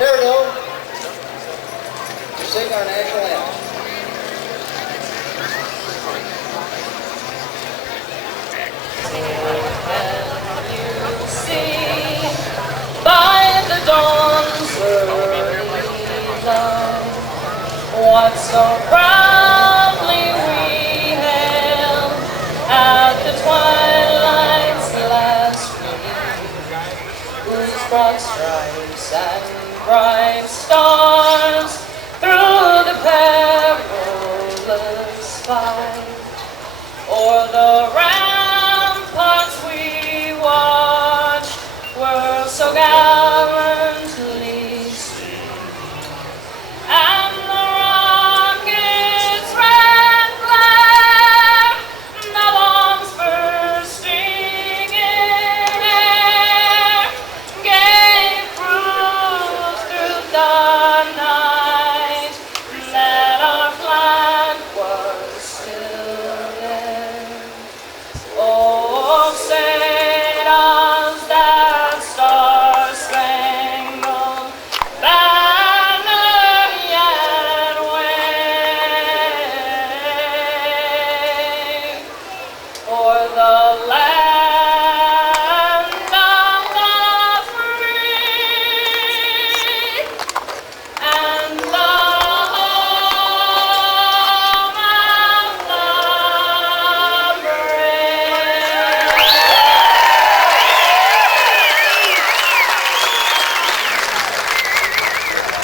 Prepare to sing our national anthem. You see by the dawn's early light what so proudly we hailed at the twilight's last gleam, whose broad stripes and bright stars through the perilous fight o'er the ramparts we watched were so gallantly seen, and the rocket's red glare, the bombs bursting in air, gave proof through the night that our flag was still there. Oh, say does that star-spangled banner yet wave for the land of the free and the home of the brave.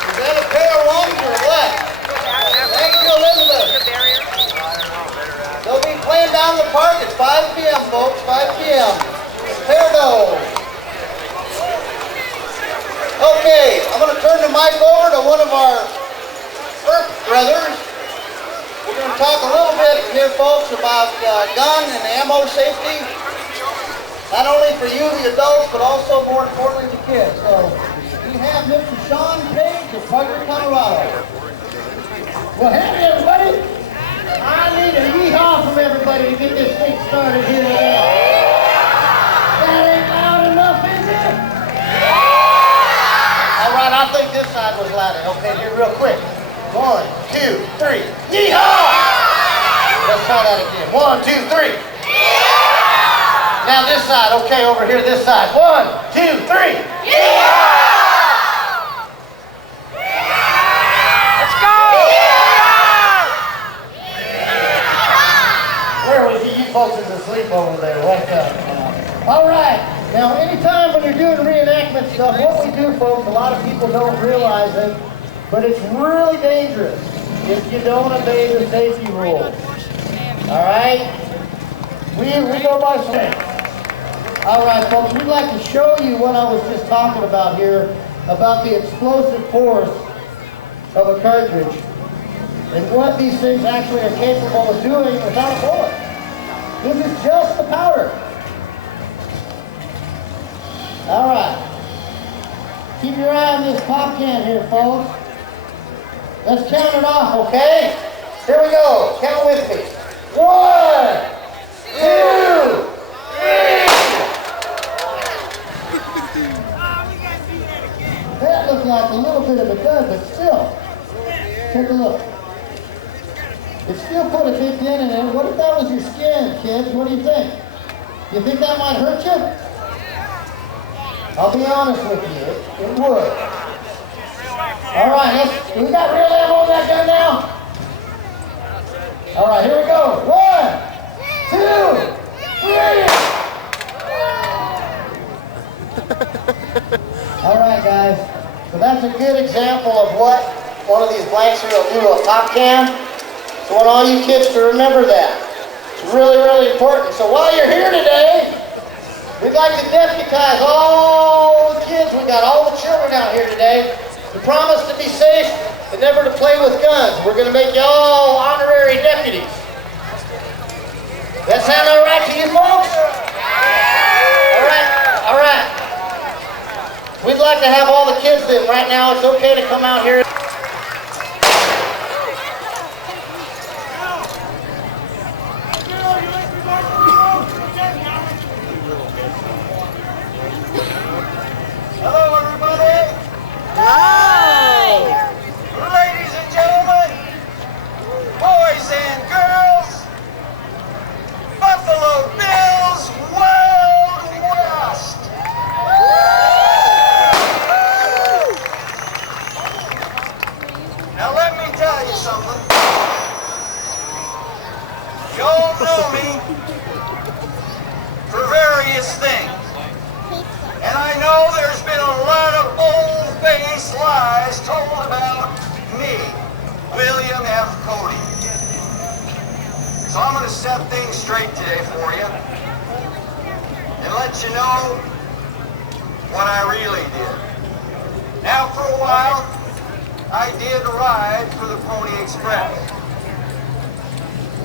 Is that a pair of lungs or what? Thank you, Elizabeth. They'll be playing down the park at 5 p.m., folks. 5 p.m. Prepare to. Okay, I'm going to turn the mic over to one of our Earth brothers. We're going to talk a little bit here, folks, about gun and ammo safety. Not only for you, the adults, but also, more importantly, the kids. So, we have Mr. Sean Page of Parker, Colorado. Well, hey everybody! I need a yeehaw from everybody to get this thing started here today. That ain't loud enough, is it? All right, I think this side was louder. Okay, here real quick. 1, 2, 3. Yeehaw! Let's try that again. 1, 2, 3. Now this side. Okay, over here, this side. 1, 2, 3. Let's go! Where was you folks is asleep over there? What's up? All right. Now, anytime when you're doing reenactment stuff, what we do, folks, a lot of people don't realize it, but it's really dangerous if you don't obey the safety rules. All right? We go by saying. All right, folks, we'd like to show you what I was just talking about here, about the explosive force of a cartridge and what these things actually are capable of doing without a bullet. This is just the powder. All right. Keep your eye on this pop can here, folks. Let's count it off, okay? Here we go. Count with me. 1, 2, 3. That looks like a little bit of a gun, but still. Take a look. It still put a big dent in it. What if that was your skin, kids? What do you think? You think that might hurt you? I'll be honest with you. It would. All right, we got real ammo on that gun now? All right, here we go. 1, 2, 3. All right, guys. So that's a good example of what one of these blanks here will do to a pop can. So I want all you kids to remember that. It's really, really important. So while you're here today, we'd like to deputize all the kids. We got all the children out here today to promise to be safe and never to play with guns. We're going to make you all honorary deputies. That sound all right to you folks? All right, all right. We'd like to have all the kids in right now. It's okay to come out here. Hello, everybody. Cody. So I'm going to set things straight today for you and let you know what I really did. Now, for a while, I did ride for the Pony Express.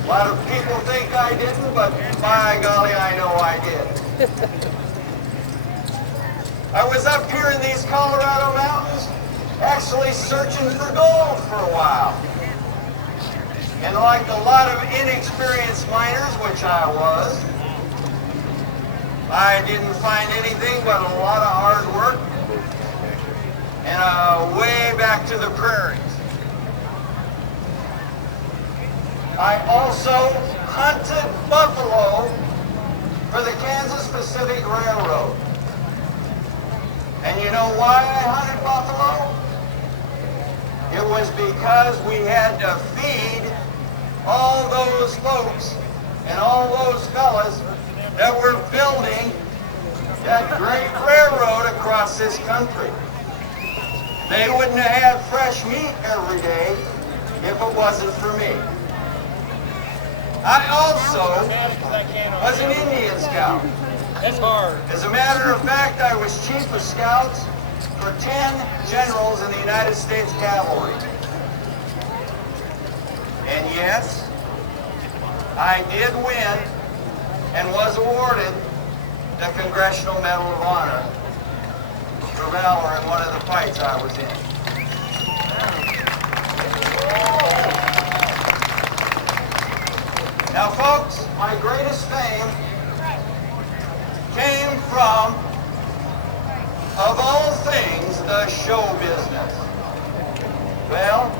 A lot of people think I didn't, but by golly, I know I did. I was up here in these Colorado mountains, actually searching for gold for a while. And like a lot of inexperienced miners, which I was, I didn't find anything but a lot of hard work and way back to the prairies. I also hunted buffalo for the Kansas Pacific Railroad. And you know why I hunted buffalo? It was because we had to feed all those folks and all those fellas that were building that great railroad across this country. They wouldn't have had fresh meat every day if it wasn't for me. I also was an Indian scout. That's hard. As a matter of fact, I was chief of scouts for 10 generals in the United States Cavalry. And yes, I did win and was awarded the Congressional Medal of Honor for valor in one of the fights I was in. Now, folks, my greatest fame came from, of all things, the show business. Well,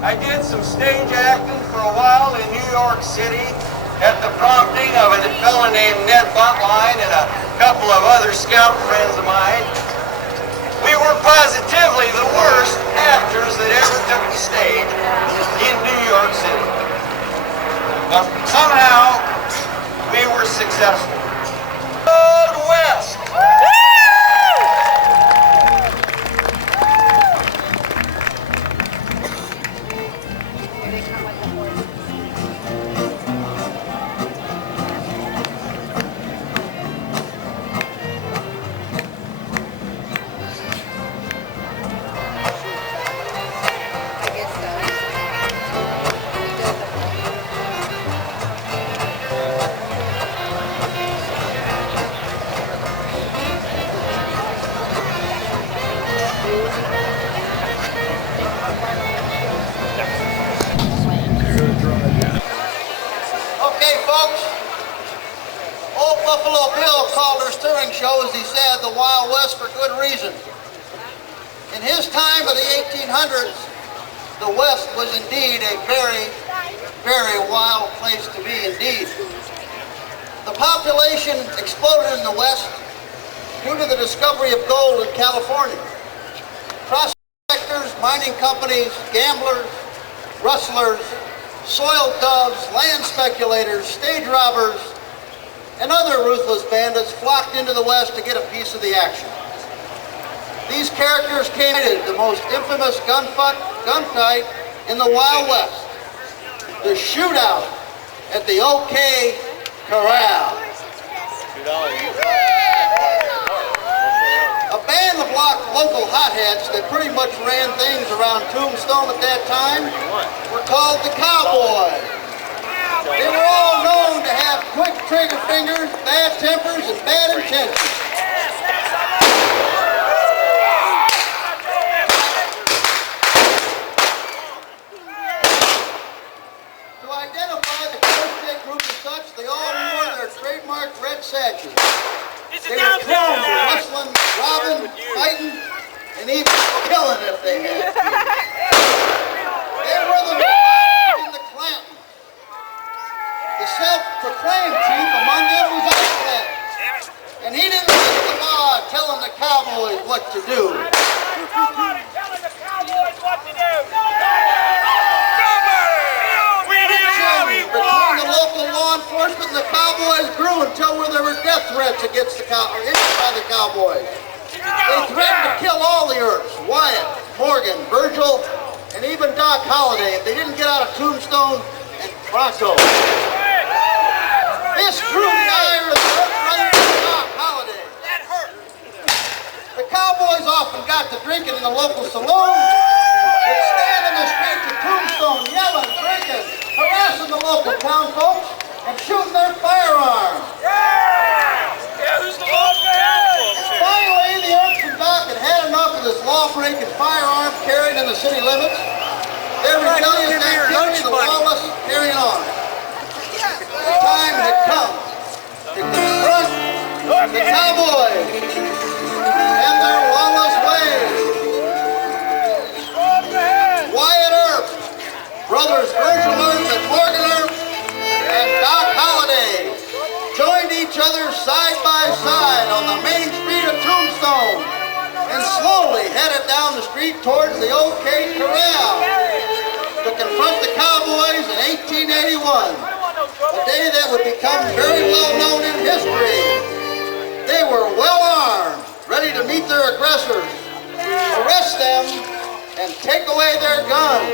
I did some stage acting for a while in New York City at the prompting of a fellow named Ned Buntline and a couple of other scout friends of mine. We were positively the worst actors that ever took the stage in New York City. But somehow, we were successful. Old West! Okay, folks. Old Buffalo Bill called her touring show, as he said, the Wild West for good reason. In his time of the 1800s, the West was indeed a very, very wild place to be indeed. The population exploded in the West due to the discovery of gold in California. Prospectors, mining companies, gamblers, rustlers, soil doves, land speculators, stage robbers, and other ruthless bandits flocked into the West to get a piece of the action. These characters came in the most infamous gunfight in the Wild West, the shootout at the OK Corral. A band of local hotheads that pretty much ran things around Tombstone at that time were called the Cowboys. They were all known to have quick trigger fingers, bad tempers, and bad intentions. To identify the first group as such, they all wore their trademark red sashes. They were prone to rustling, robbing, fighting, and even killing if they had to. They were the in the Clantons. The self-proclaimed chief among them was Outlet, and he didn't break the law telling the cowboys what to do. Nobody telling the Cowboys what to do. Between the local law enforcement and the cowboys grew until there were death threats against the by the cowboys. They threatened to kill all the Earps, Wyatt, Morgan, Virgil, and even Doc Holliday if they didn't get out of Tombstone and Bronco. This drew the ire of the Earp brothers and Doc Holliday. That hurt. The cowboys often got to drinking in the local saloon. They'd stand in the streets of Tombstone yelling, drinking, harassing the local town folks, and shooting their firearms. Yeah, who's the local town? Finally, the Earps and Doc had enough of this law-breaking firearm carried in the city limits. Their rebellious activity, the lawless, carrying on. The time had come to confront the cowboys and their lawless ways. Wyatt Earp, brothers Virgil Earp and Morgan Earp, and Doc Holliday joined each other side by side on the main street of Tombstone and slowly headed down the street towards the Old Cape Corral to confront the cowboys in 1881, a day that would become very well known in history. They were well armed, ready to meet their aggressors, arrest them, and take away their guns.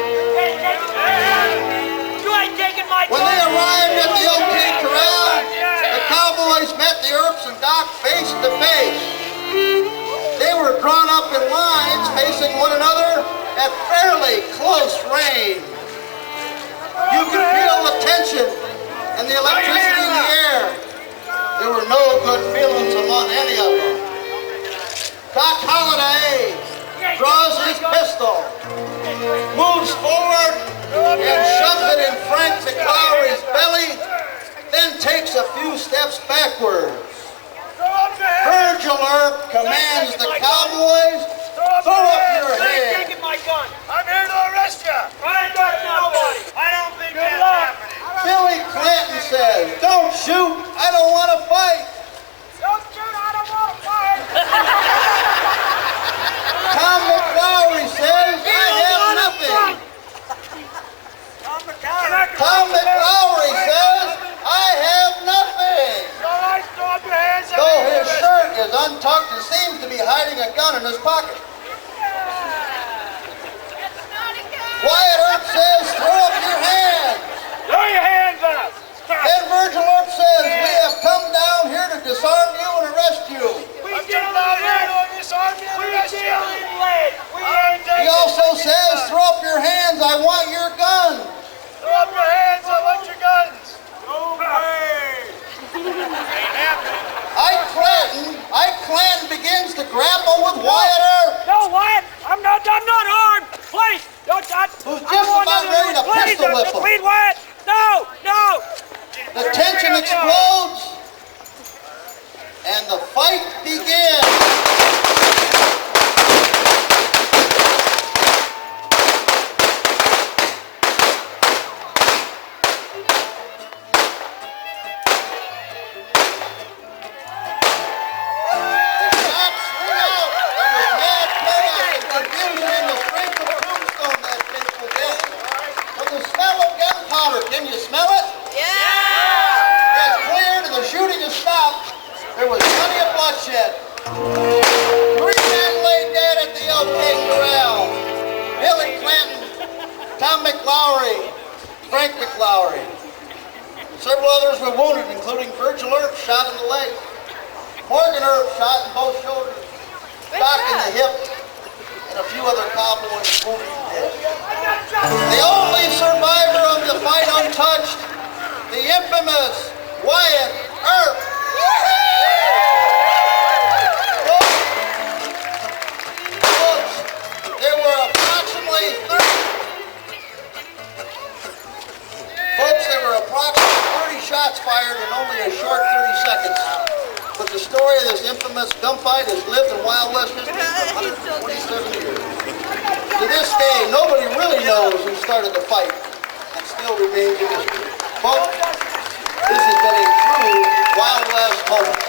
You ain't taking my When they arrived at the Old Cape Corral, the cowboys met the Earps and Doc face to face. They were drawn up in lines facing one another at fairly close range. You could feel the tension and the electricity in the air. There were no good feelings among any of them. Doc Holliday draws his pistol, moves forward, and shoves it in Frank McLaury's belly, then takes a few steps backwards. Virgil Earp commands the cowboys, throw up your hands. Taking my gun. I'm here to arrest you. I ain't got nobody. I don't think Good that's luck. happening. Billy Clanton says, don't shoot, I don't want to fight. Don't shoot, I don't want to fight. Tom McLaury says, I have nothing. Tom McLaury says, I have nothing. All right, throw up your hands. Though his shirt is untucked and seems to be hiding a gun in his pocket. Wyatt Earp says, throw up your hands. Throw your hands up. Then Virgil Earp says, we have come down here to disarm you and arrest you. We deal in lead. We deal in lead. We ain't He taking. also says, throw up your hands, I want your gun. Throw up your hands. I want your guns. Ike Clanton begins to grapple with Wyatt Earp, No, Wyatt. I'm not armed. Please. Don't touch. who's just about ready to pistol whip him. Please, Wyatt. No. The tension explodes, and the fight begins. Can you smell it? Yeah! It's cleared and the shooting has stopped. There was plenty of bloodshed. 3 men lay dead at the Old Cape Corral. Billy Clanton, Tom McLaury, Frank McLaury. Several others were wounded, including Virgil Earp, shot in the leg. Morgan Earp, shot in both shoulders. Doc in the hip. And a few other cowboys wounded and dead. The only survivor of the fight untouched, the infamous Wyatt Earp. Folks, there were approximately 30 shots fired in only a short 30 seconds. But the story of this infamous gunfight has lived in Wild West history for 147 years. To this day, nobody really knows who started the fight and still remains a mystery. Folks, this has been a true Wild West moment.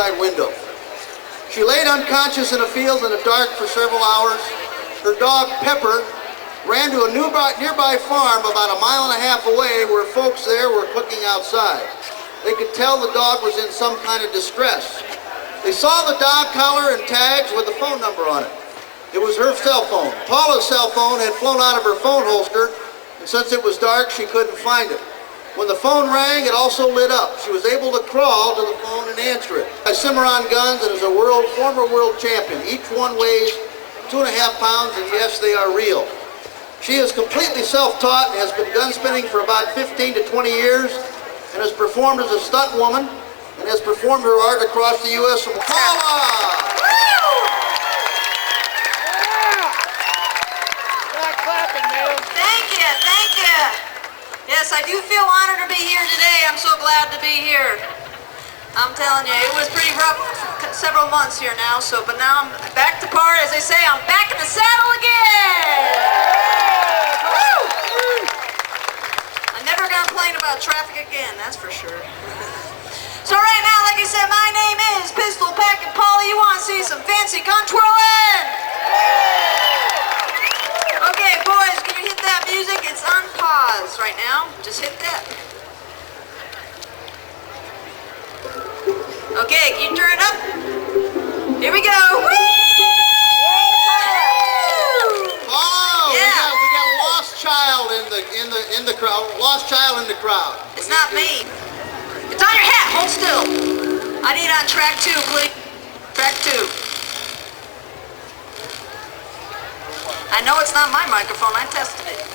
outside window. She laid unconscious in a field in the dark for several hours. Her dog, Pepper, ran to a nearby farm about 1.5 miles away where folks there were cooking outside. They could tell the dog was in some kind of distress. They saw the dog collar and tags with a phone number on it. It was her cell phone. Paula's cell phone had flown out of her phone holster, and since it was dark, she couldn't find it. When the phone rang, it also lit up. She was able to crawl to the phone and answer it. Cimarron Guns and is a former world champion. Each one weighs 2.5 pounds, and yes, they are real. She is completely self-taught and has been gun spinning for about 15 to 20 years and has performed as a stunt woman and has performed her art across the U.S. from Paula! Thank you. Yes, I do feel honored to be here today. I'm so glad to be here. I'm telling you, it was pretty rough for several months here now, but now I'm back to par, as they say, I'm back in the saddle again! Woo! I'm never gonna complain about traffic again, that's for sure. So right now, like I said, my name is Pistol Packin' Paula. You wanna see some fancy gun twirling? Okay, boys, can you hit that music? It's on pause right now. Just hit that. Okay, can you turn it up? Here we go. Woo! Oh, Yeah. we got a lost child in the crowd. Lost child in the crowd. It's not me. It's on your hat. Hold still. I need on track 2, please. Track 2. I know it's not my microphone. I tested it.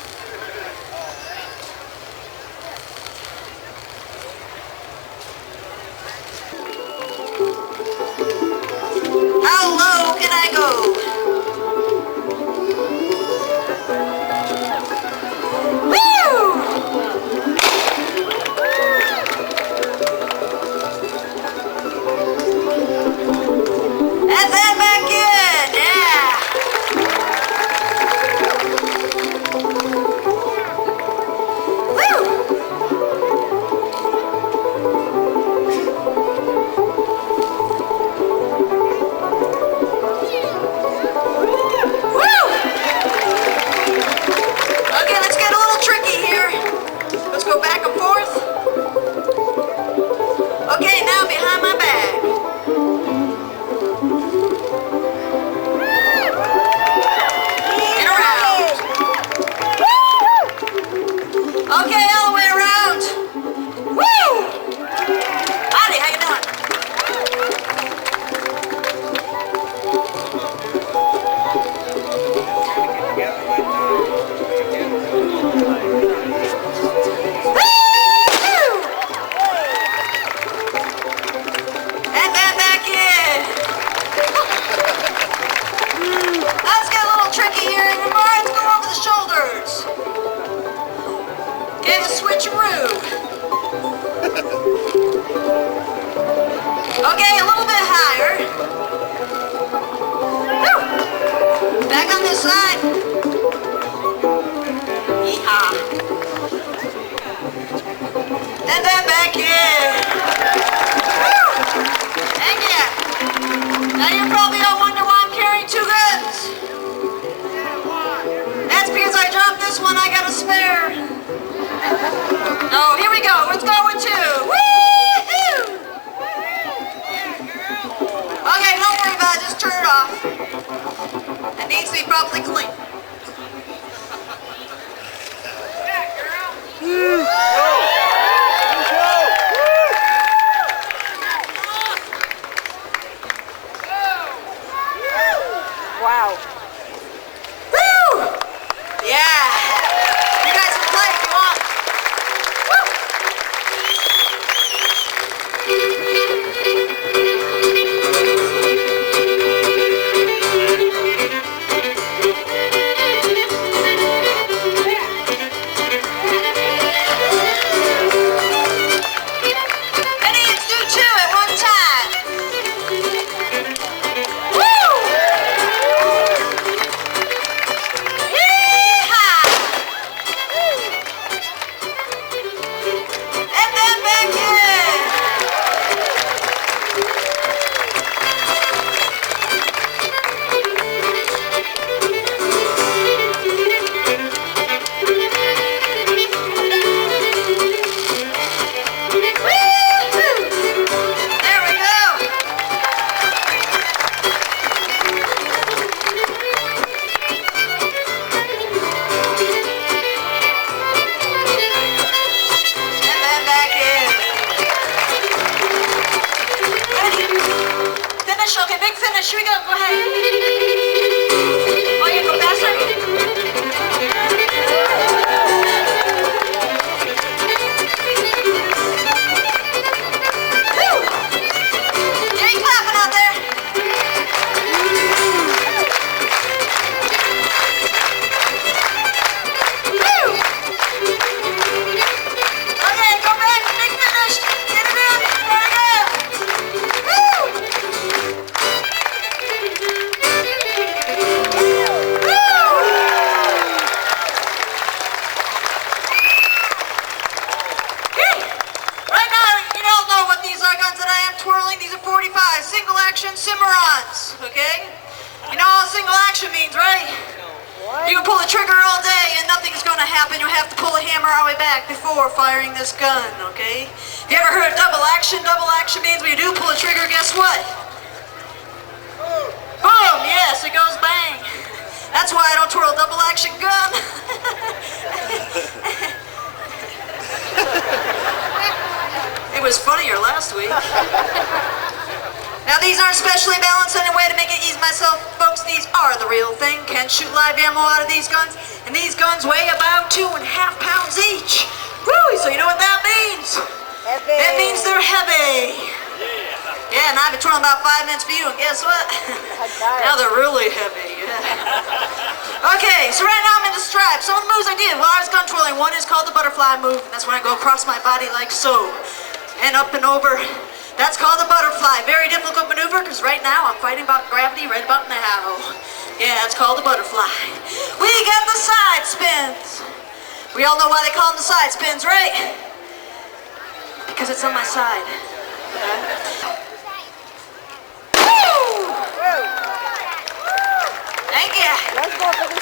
How low can I go? Woo! And then back in, yeah. Okay, now behind my back. And around. Okay, all the way around. Woo! Howdy, how you doing? Let's get a little tricky here. Let's go over the shoulders. Give a switcheroo. Okay, a little bit higher. Woo. Back on this side. Yeehaw. And then back in. Woo. Thank you. Now you're probably all wondering why I'm carrying 2 guns. That's because I dropped this one, I got a spare. Oh, here we go. Let's go with 2. Woo-hoo! Okay, don't worry about it. Just turn it off. It needs to be properly clean. Wow. Woo! Yeah. You guys can play if you want. Woo! you finish. Here we go. Go ahead. Oh, you go faster? Woo! You ain't clapping out there. Woo! Okay, go back. Big finish. Get it in. There we go. Woo! Right now, you don't know what these are guns that I am twirling. These are 45 single action Cimarrons, okay? You know what single action means, right? You can pull the trigger all day and nothing's gonna happen. You have to pull a hammer all the way back before firing this gun, okay? Have you ever heard of double action? Double action means when you do pull a trigger, guess what? Boom! Yes, it goes bang. That's why I don't twirl a double action gun. It was funnier last week. Now these aren't specially balanced in a way to make it easy myself, folks. These are the real thing. Can't shoot live ammo out of these guns, and these guns weigh about 2.5 pounds each. Woo! So you know what that means? Heavy. That means they're heavy. Yeah, and I've been twirling about 5 minutes for you, and guess what? Now they're really heavy. Yeah. Okay, so right now I'm in the stripes. Some of the moves I did while I was gun twirling, one is called the butterfly move, and that's when I go across my body like so, and up and over. That's called the butterfly. Very difficult maneuver, because right now I'm fighting about gravity right about now. Yeah, it's called the butterfly. We got the side spins. We all know why they call them the side spins, right? Because it's on my side. Woo! Thank you. Let's go for the